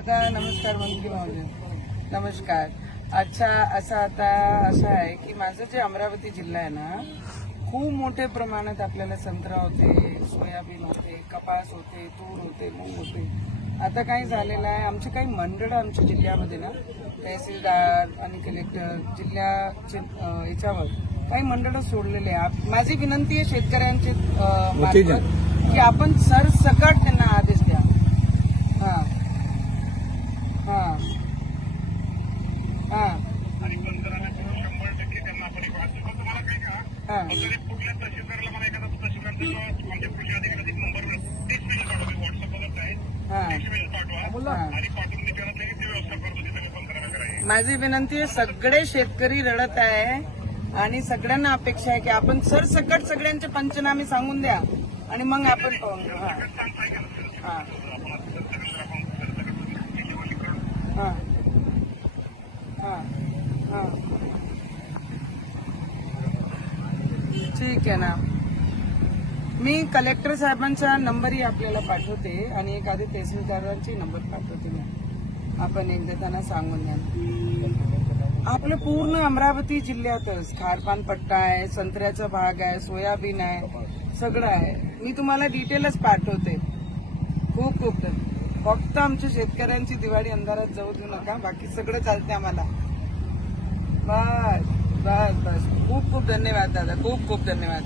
दादा नमस्कार. मंत्री महोदय नमस्कार. अच्छा असं आहे की माझं जे अमरावती जिल्हा आहे ना, खूप मोठ्या प्रमाणात आपल्याला संत्रा होते, सोयाबीन होते, कपास होते, तूर होते, मूग होते. आता काय झालेलं आहे, आमचे काही मंडळ आमच्या जिल्ह्यामध्ये ना, तहसीलदार आणि कलेक्टर जिल्ह्याचे याच्यावर काही मंडळ सोडलेले आहे. माझी विनंती आहे शेतकऱ्यांचे मार्फत की आपण सरसकट त्यांना आदेश द्या. हा हा हा आणि पंतप्रधानांकडून 100% त्यांना आपण एक वाद देतो. तुम्हाला काय का हा तरी कुठल्या तहसीलदाराला मला एखादा तहसीलदारचा आमच्या कृषी अधिकाऱ्याचा नंबर टेक्स्ट मेसेज पाठवा. व्हॉट्सअपवरच आहे, हा टेक्स्ट मेसेज पाठवा हा. आणि पाठवून देण्यात लगेच ती व्यवस्था करतो तिथे पंतप्रधानाकडे आहे. माझी विनंती आहे, सगळे शेतकरी रडत आहे आणि सगळ्यांना अपेक्षा आहे की आपण सरसकट सगळ्यांचे पंचनामे सांगून द्या आणि मग आपण पाहू. हा सांगता ऐका ना, हा आपण आता सरसकट आपण सरसकट हा हा हा ठीक आहे ना. मी कलेक्टर साहेबांचा नंबरही आपल्याला पाठवते आणि एखादी तहसीलदारांची नंबर पाठवते. मी आपण एकदा त्यांना सांगून द्या. आपलं पूर्ण अमरावती जिल्ह्यातच खारपान पट्टा आहे, संत्र्याचा भाग आहे, सोयाबीन आहे, सगळं आहे. मी तुम्हाला डिटेलच पाठवते. खूप खूप फक्त आमच्या शेतकऱ्यांची दिवाळी अंधारात जाऊ देऊ नका, बाकी सगळं चालते आम्हाला. बस बस बस. खूप खूप धन्यवाद दादा, खूप खूप धन्यवाद.